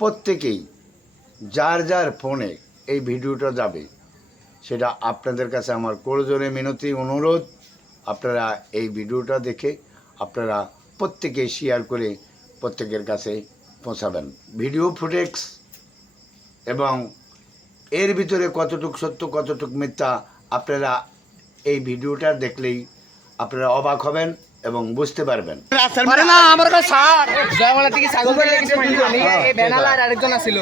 প্রত্যেকেই যার যার ফোনে এই ভিডিওটা যাবে, সেটা আপনাদের কাছে আমার করজোরে মিনতি অনুরোধ, আপনারা এই ভিডিওটা দেখে আপনারা প্রত্যেকে শেয়ার করে প্রত্যেকের কাছে পৌঁছাবেন। ভিডিও ফুটেজ এবং এর ভিতরে কতটুকু সত্য কতটুকু মিথ্যা আপনারা এই ভিডিওটা দেখলেই আপনারা অবাক হবেন এবং বুঝতে পারবেন। আমার কাছে স্যার জয়মালা থেকে ছাগল ধরে গেছে এই বেনালার আরেকজন ছিল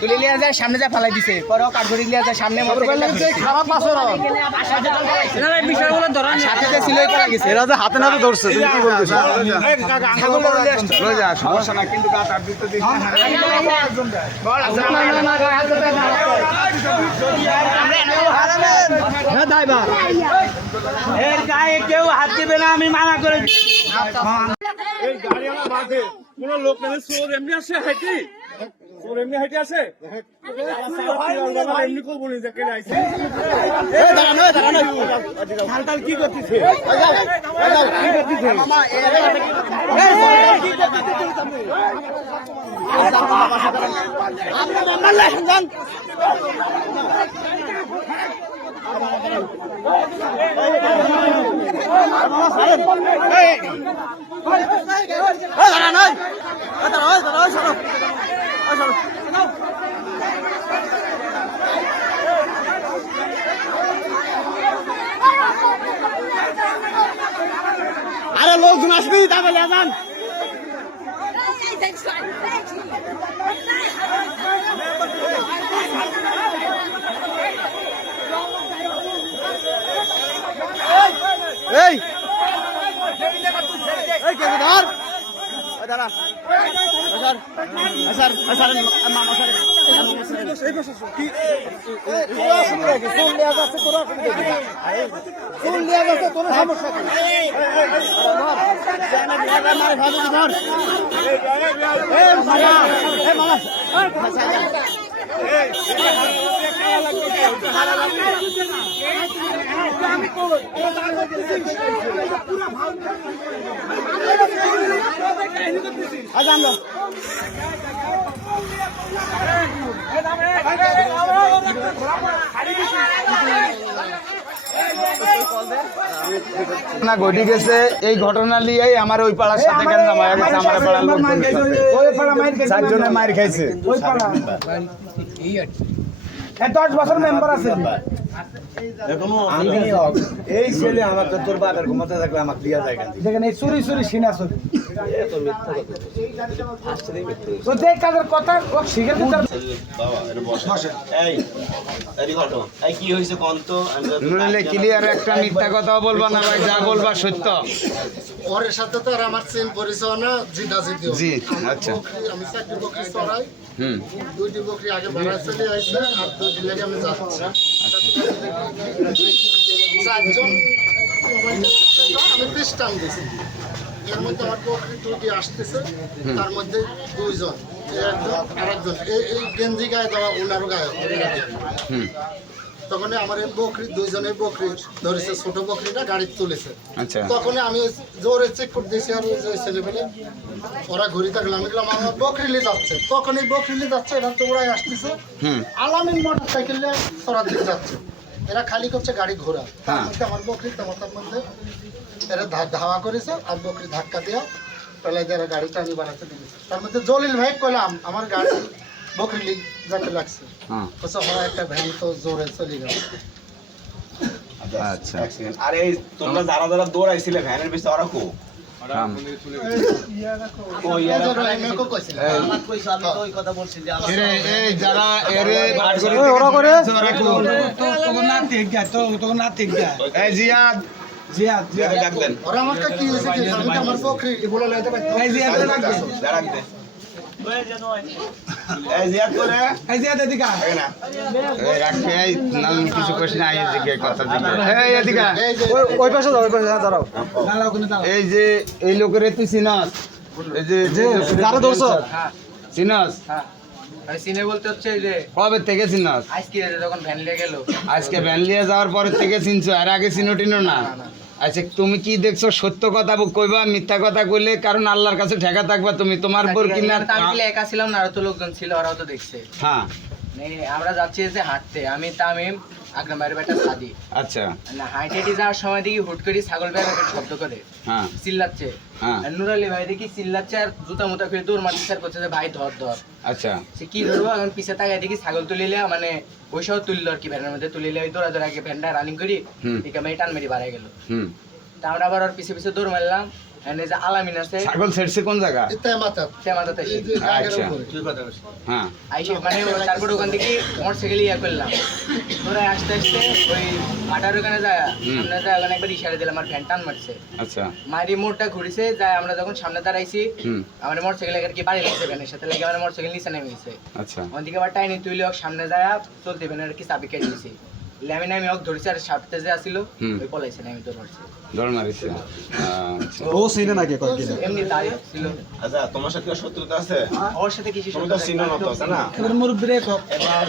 তুলে লিয়া যায় সামনে যা ফালাই দিছে পরে কাঠগড়ি লিয়া যায় সামনে খারাপ পাছর না ভাই বিষয়গুলো ধরা সাথে যে ছিল করা গেছে এরা যে হাতে নাতে ধরছে তুমি কি বলতেছ ছাগল ধরে লিয়া আসছে লয়ে যা সমস্যা না কিন্তু কাট আর দিতে দিছ হ্যাঁ ড্রাইভার এর গায়ে কেউ হাত দিবে না আমি মানা করে এই গাড়িওয়ালা বাদে কোন লোক নেই চোর এমনি আসে হাইটি চোর এমনি হাইটি আসে এমনি করবো নি যে কেটে আইসে হালতাল কি করতেছে আরে লোকজন আসবি তাহলে যান এই এই কে ধর দাঁড়া স্যার স্যার স্যার মামা স্যার এই বসে কি ফোন লিয়া যাচ্ছে তোরা ফোন লিয়া যাচ্ছে তোর সমস্যা কি এই মামা এই মামা না ঘটে গেছে এই ঘটনা নিয়ে আমার ওই পাড়ার সাথে কেন মারা গেছে আমার পাড়ার লোক চারজনে মার খাইছে 10 বছর মেম্বার আছে এই ছেলে আমাকে তোর বাবার ঘুমাতে থাকলে আমাকে দিয়া যায় কেন দেখেন এই চুরি চুরি সিনা চুরি তো দেখ কাদের কথা ও শিখে দিতে কি হয়েছে কন্ত নুরুলে ক্লিয়ার একটা মিথ্যা কথা বলবা না ভাই, যা বলবা সত্য। ওর সাথে তো আর আমার চেন পরিচয় না জিদাজিদি জি আচ্ছা আমি চারটি বকরি চড়াই দুইটি বকরি আগে ভাড়া চলে আসছে আর দুইটি লেগে আমি যাচ্ছি চারজন আমি খ্রিস্টান দিয়েছি এর মধ্যে আমার বকরি দুটি আসতেছে তার মধ্যে দুইজন একজন আর একজন এই গেঞ্জি গায়ে দেওয়া ওনারও গায়ে তখন আমার এই বকরি দুইজনের বকরি ধরেছে ছোট বকরিটা গাড়ি তুলেছে তখন আমি জোরে চেক করে দিয়েছি আর ওই ছেলেপেলে ওরা ঘুরে থাকলে আমি গেলাম আমার বকরিলি যাচ্ছে তখন এই বকরিলি যাচ্ছে এরা তোমরাই আসতেছে আলামিন মোটর সাইকেলে সরার দিকে যাচ্ছে এরা খালি করছে গাড়ি ঘোরা তার মধ্যে আমার বকরি তার মধ্যে এরা ধাওয়া করেছে আর বকরি ধাক্কা দেওয়া পেলে এরা গাড়িটা আমি বানাতে দিয়েছে তার মধ্যে জলিল ভাই কইলাম আমার গাড়ি বকরিলি যাতে লাগছে একটা ভ্যান তো জোরে চলে গেল। আচ্ছা আর এই তোমরা যারা যারা দৌড়াইছিলে ভ্যানের পিছনে ওরা কো যারা এরে জিয়াদ জিয়াদ ডাকবেন ওরা আমাকে কি হয়েছে আমি আমার বকরি বলে লাইতে পারি ডাকতে এই জিয়াদ করে এই যে এদিকে না রাখে কিছু কোশ্চেন আই এদিকে কথা দিকে এই এদিকে ওই পাশে দাও দাঁড়াও এই যে এই লোকের তুই চিনাস এই যে যারা ধরছো চিনাস আরে সিনে বলতে হচ্ছে এই যে কবে থেকে চিনাস আজকে যখন ভ্যান নিয়ে গেল আজকে ভ্যান নিয়ে যাওয়ার পরে থেকে চিনছো, আর আগে চিনো টিনো না? আচ্ছা তুমি কি দেখছো সত্য কথা কইবা মিথ্যা কথা কইলে কারণ আল্লাহর কাছে ঠেকা থাকবা তুমি তোমার উপর কিনা আমি একা ছিলাম না, আরো তো লোকজন ছিল, ওরাও তো দেখছে। হ্যাঁ আমরা যাচ্ছি যে হাঁটতে, আমি তামিম আকরাম ভাইয়ের বেটা সাদি। আচ্ছা না হাঁটে যাওয়ার সময় দেখি হুট করে ছাগল ভাইয়ের শব্দ করে হ্যাঁ চিল্লাচ্ছে। হ্যাঁ আর নুর আলী ভাই দেখি চিল্লাচ্ছে আর জুতা মুতা করে দৌড় মারতে স্যার করছে যে ভাই ধর ধর। আচ্ছা সে কি ধরবো, এখন পিছে তাকায় দেখি ছাগল তুলিলে মানে ওইসব তুললো আর কি, ভ্যানের মধ্যে তুলিলে ওই দৌড়া দৌড়া আগে ভ্যানটা রানিং করি ঠিক আমি টান মেরি বাড়াই গেল। তা আমরা আবার ওর পিছে পিছে দৌড় মারলাম। এনে যে আলামিন আছে, ছাগল ছেড়ছে কোন জায়গা? তেমাতাতে এসে। আচ্ছা হ্যাঁ আইসে মানে তারপরে ওখান থেকে মোটরসাইকেল ইয়া করলাম, ধরে আসতে আসতে ওই আটার ওখানে যায় আমরা যায় ওখানে একবার ইশারা দিলাম, আমার ভ্যান টান মারছে। আচ্ছা মারি মোড়টা ঘুরেছে যায়, আমরা যখন সামনে দাঁড়াইছি আমার মোটরসাইকেল আর কি বাড়ি লাগছে ভ্যানের সাথে লেগে, আমার মোটরসাইকেল নিচে নেমে গেছে। আচ্ছা ওখান থেকে আবার টাইনি তুইলে সামনে যায় চলতে ভ্যানের আর কি চাবি কেটে দিয়েছি। আমি নামি ওকে ধরেছি আর সাথে যে আসিল ওই পলাইছে, আমি তো ধরছি দৌড় মারিছে। আচ্ছা ও সিনে নাকি কয়েকদিন এমনি দাঁড়িয়ে ছিল। আচ্ছা তোমার সাথে কি শত্রুতা আছে? ওর সাথে কিছু তুমি তো চিনো না তো, তাই না?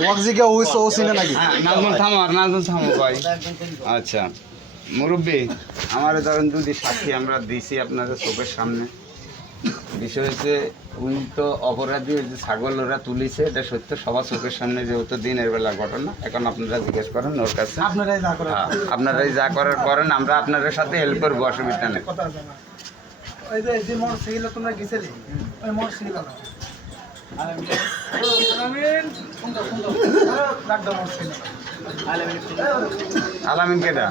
ওয়াকজিকে ও সিনে নাকি হ্যাঁ নাজমুল থামো ভাই। আচ্ছা মুরব্বী আমার ধরেন দুটি সাক্ষী আমরা দিছি আপনাদের চোখের সামনে। বিষয় হচ্ছে উনি তো অপরাধী, যে ছাগল ওরা তুলিছে এটা সত্য সবার চোখের সামনে, যেহেতু দিনের বেলা ঘটনা। এখন আপনারা জিজ্ঞেস করেন ওর কাছে, আপনারাই যা করার করেন, আমরা আপনাদের সাথে হেল্প করবো, অসুবিধা নেই। আলামিন কেডা?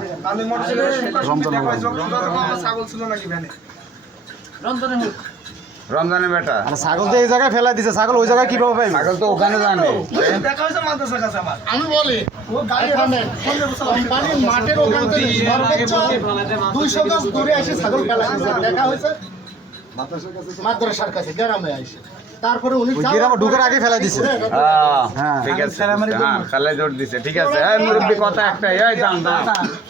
রমজানের বেটা। ছাগল তো এই জায়গায় ফেলা দিছে, ছাগল ওই জায়গায় কিভাবে পাইবে? ছাগল তো ওখানে জানে। আমি বলি এখানে কোম্পানির মাঠের ওখান থেকে সর্বোচ্চ 200 গজ দূরে এসে ছাগল ফেলা দিয়েছে, দেখা হয়েছে মাদ্রাসার কাছে গ্রামে আসে। তারপরে উনি গ্রামে ঢুকার আগে ফেলা দিছে। হ্যাঁ ঠিক আছে, হ্যাঁ খেলায় জোর দিছে, ঠিক আছে। এই মুরব্বী কথা একটাই, এই দাম দাম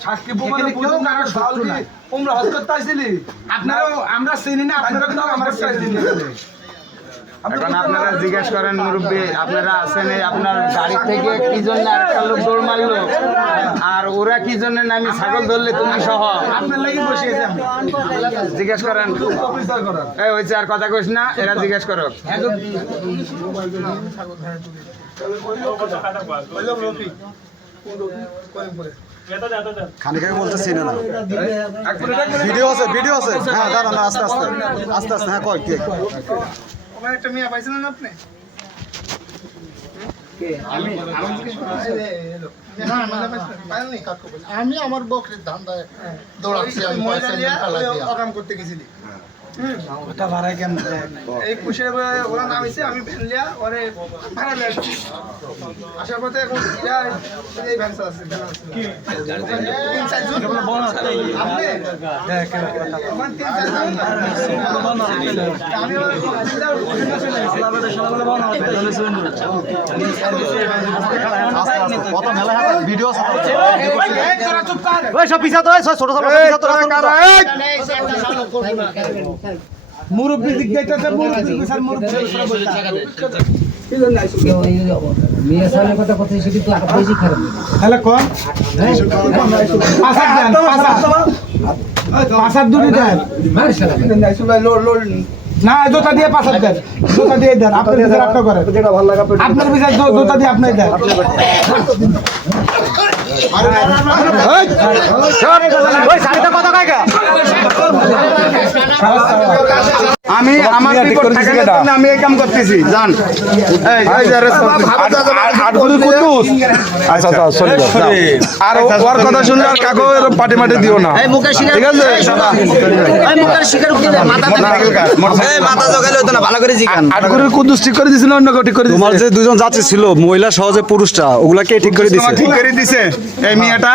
সাক্ষী প্রমাণে কোনো কারো শত্রু নাই। তোমরা হজ করতে আইছিলি, আপনারাও আমরা চিনি না, আপনারা কিন্তু আমরা চিনি না। এখন আপনারা জিজ্ঞেস করেন মুরব্বী, আপনারা আছেন এই আপনার গাড়ি থেকে কি জন্য একটা লোক দৌড় মারলো, আর ওরা কি জন্য নামি ছাগল ধরলে তুমি সহ? আপনার লাগি বসে আছি আমরা। জিজ্ঞেস করেন। অফিসার করার। এই হয়েছে আর কথা কইস না, এরা জিজ্ঞেস করো। খানিকাকে বলতে চিনে না। ভিডিও আছে হ্যাঁ দাঁড়ান আস্তে আস্তে আস্তে আস্তে হ্যাঁ কয় কে ওখানে একটা মেয়ে পাইছিলেন আপনি? আমি আমার বকরির ধান্দায় দৌড়াচ্ছি, আমি পয়সা নিয়ে ফেলা দিয়া। অকাম করতে গেছিলি। কথা ভাড়া কেন? এই কুশে ওরা নামিছে, আমি ভ্যান লিয়া ওরে ভাড়া লিয়ে আসছি। আসার পথে এখন এই ভ্যান আছে কি 3-4 জন আপনি আমার 3-4 জন আমি কত মেলা ভিডিও আছে তোরা চুপ কর। ওই সব পিছা তো ছোট ছোট পিছা তো মুরব্বি দিক যাইতেছে, মুরব্বি স্যার মুরব্বি মেয়ে সালের কথা কথা সেটি তো বেশি খারাপ। হ্যালো কোন পাঁচার দুটি দেন না, জোতা দিয়ে পাঁচার দেন, জোতা দিয়ে দেন। আপনার বিচার আপনি করেন, আপনার বিচার জোতা দিয়ে আপনি দেন। আমি আমার বিপদ থাকার জন্য আমি এই কাম করতেছি, জান। এই যে আটগুলি কুদ্দুস। আচ্ছা চলে যাও। আর ওর কথা শুনলে আর কাকু পাটি মাটি দিও না, ঠিক আছে? আটগুলির কুদ্দুস ঠিক করে দিছিল, অন্য কেউ ঠিক করে দিছিল। তোমার যে দুজন যাত্রী ছিল মহিলা সহজে পুরুষটা ওগুলাকে ঠিক করে দিছে, ঠিক করে দিছে এই মেয়েটা।